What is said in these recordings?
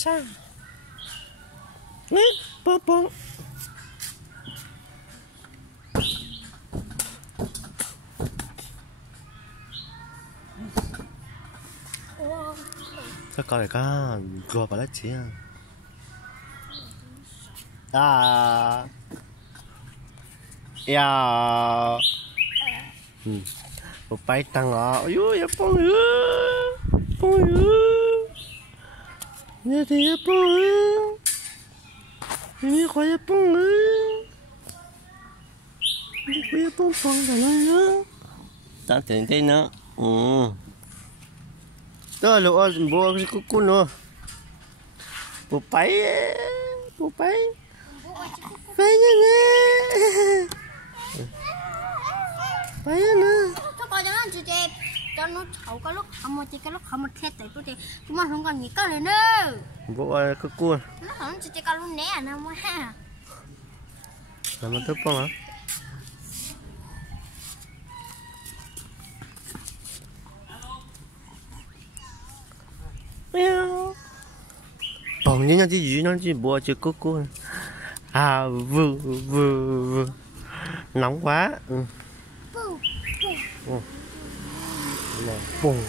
sao bố bố sao coi có gò vào lá chỉ à ya một bay tăng ôi ôi bông như thế bông như khoai bông khoai bông là nữa tao tưởng thế nữa đó là bố cô nữa bố bay bay nha nè bay nữa cho coi cho nó chị cho nó chậu cái lúc không một khét tới tôi thì chúng mình không còn nghĩ cái này nữa bố cô nó không chị cái lúc nè nào mà ha làm nó tốt không hả bông như nhau chỉ nó chỉ bùa chỉ cô à vừa nóng quá nè bông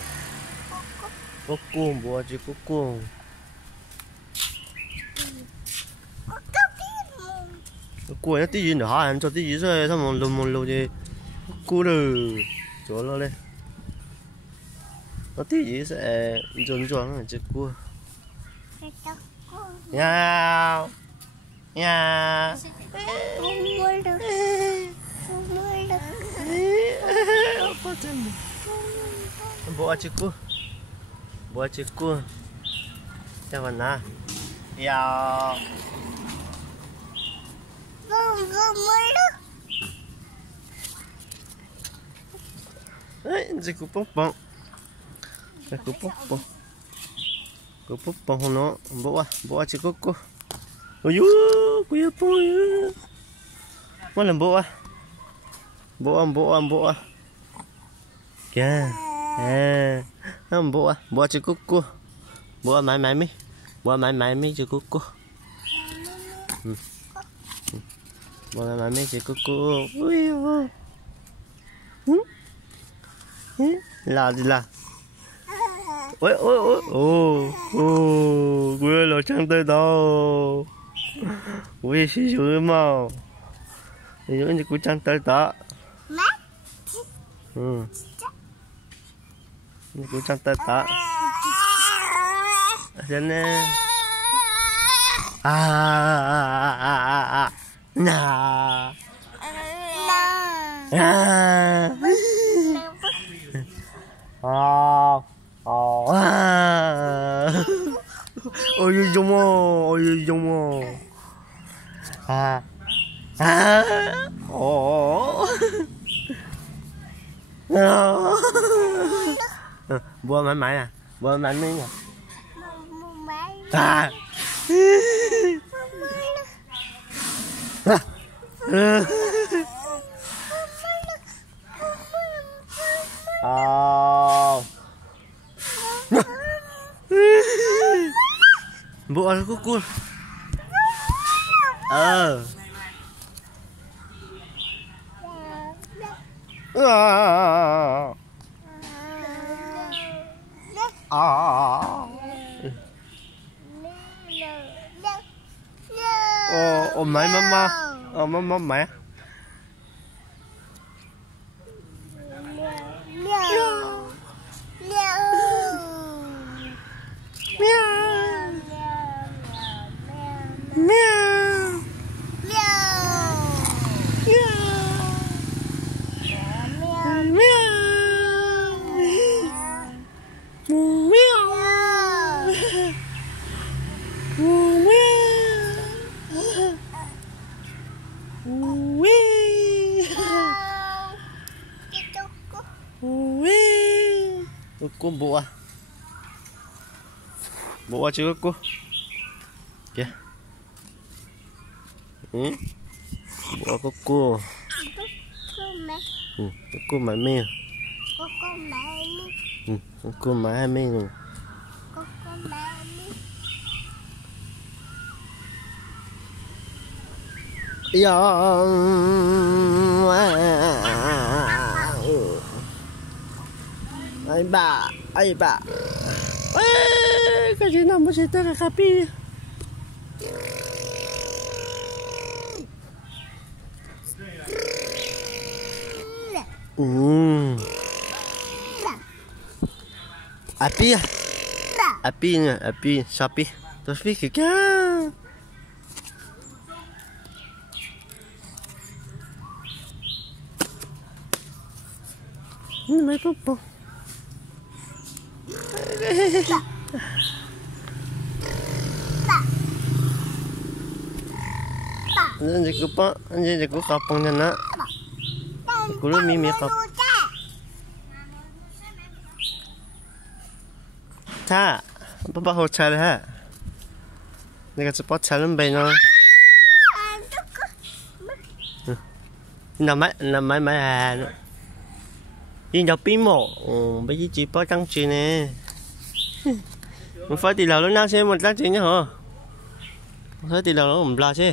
cô bùa chỉ cô cô nó tí gì nữa hả anh cho tí gì rồi sao một lù gì cô rồi chỗ nó lên nó tí gì sẽ tròn ở chiếc cua nhau nha bộ chiếc cua cho mình nè yao đấy chiếc cua bông cái cúp bông nó bộ chiếc cua ôi yu quỳ bông mất làm bộ kìa không bộ chiếc cua bộ mãi mi chiếc cua bộ mãi mi chiếc cua ui là gì là ôi quê lo chẳng tới đâu ui xí xíu mà giống như cũng chẳng tới đó cũng chẳng tới đó thế nè nà ôi dung mô bữa mãi à bữa mãi mấy nè bộ ăn cua mày mama mẹ cô bộ chưa cô kìa bộ cô cô mẹ mẹ cô mẹ mẹ Dạ. Ai bà. Ê, cái gì nào mới sẽ tới cái pi. Api à? Api nè, api, sapi. Tôi biết kìa. Mấy bông bông. Anh chỉ có kapang na na. Kulo mimi kap. Cha, papa ho cha ha. Nega spot cha lum bay no. Nằm mãi à. Đi đọc pin mộ, bây giờ chỉ bỏ trăng chuyện nè. Một phải tỷ lệ nó nào xem một trăng chuyện nhá hả? Một phải tỷ lệ nó không lo chứ.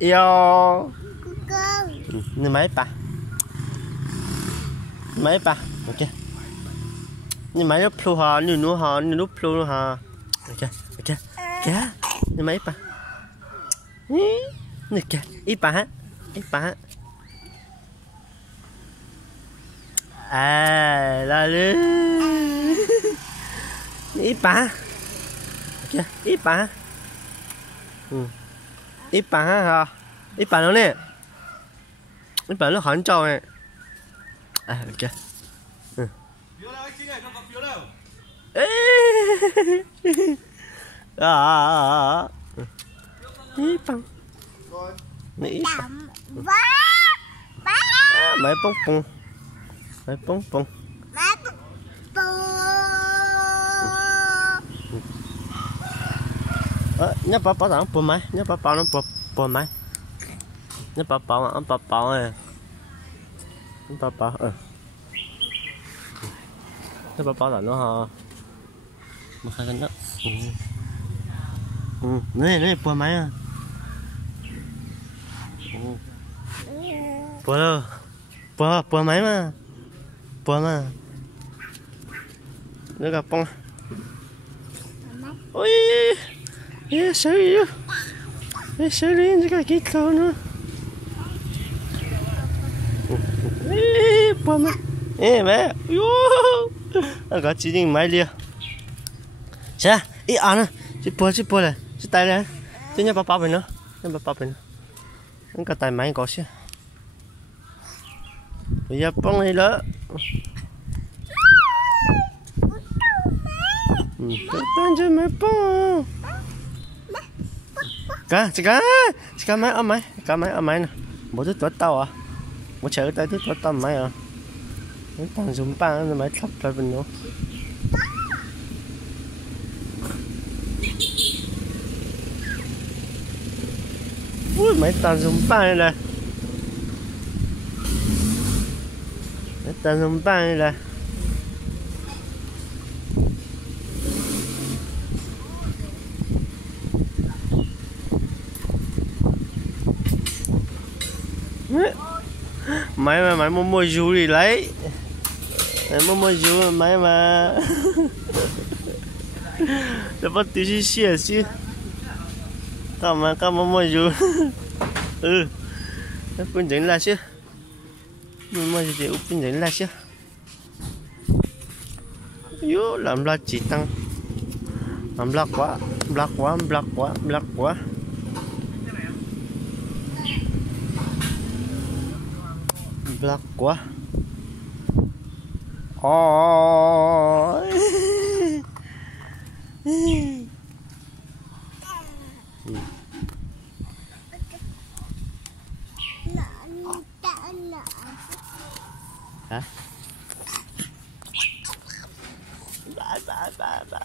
Yo. Ni mấy pa? Mấy pa? Ok. Ni mấy lúc plu ha, ni lúc plu ha. Ok. Kìa. Ni mấy pa? Ni kìa. Ít pa ha. À, là đi. Ít pa. Kìa, ít pa. Ít pa ha. Ít pa nó nè. Ít pa nó hẳn trâu nè. À, ok. Ít bằng. Ít bằng. Mấy bông bông. Nhớ bảo nó bông máy. Nhớ bảo nó bông máy. Nhớ bảo này. Bảo nó bảo là nó ha mà khai đó này bùa máy à bùa máy mà nó gặp bông ôi sợ lên cái kít câu nữa bùa máy mẹ nó có chỉ định máy liền sao ít ăn à chỉ bùa này chỉ tay này chỉ nhớ bảo bên nó nó có tay máy có chứ bây giờ bông này đó tên cho máy bông chỉ cá máy ở máy nè một thứ tuột tàu à một chở tay thứ tuột tàu máy à nó toàn dùng ba nó mới thấp ra bên nó ui mấy toàn dùng ba này này mấy toàn dùng ba này này mày mua dù đi lấy mày mua dù mày mà nó bắt tí xí xí các mua dù nó cũng dính là chứ mua gì thì cũng dính là chứ yếu làm là chỉ tăng làm lắc quá black quá ôi hả ba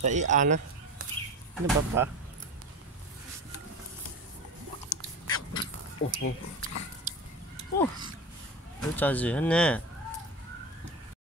자, 이 안에. 이거 봐봐. 오, 오. 오, 짜지, 했네.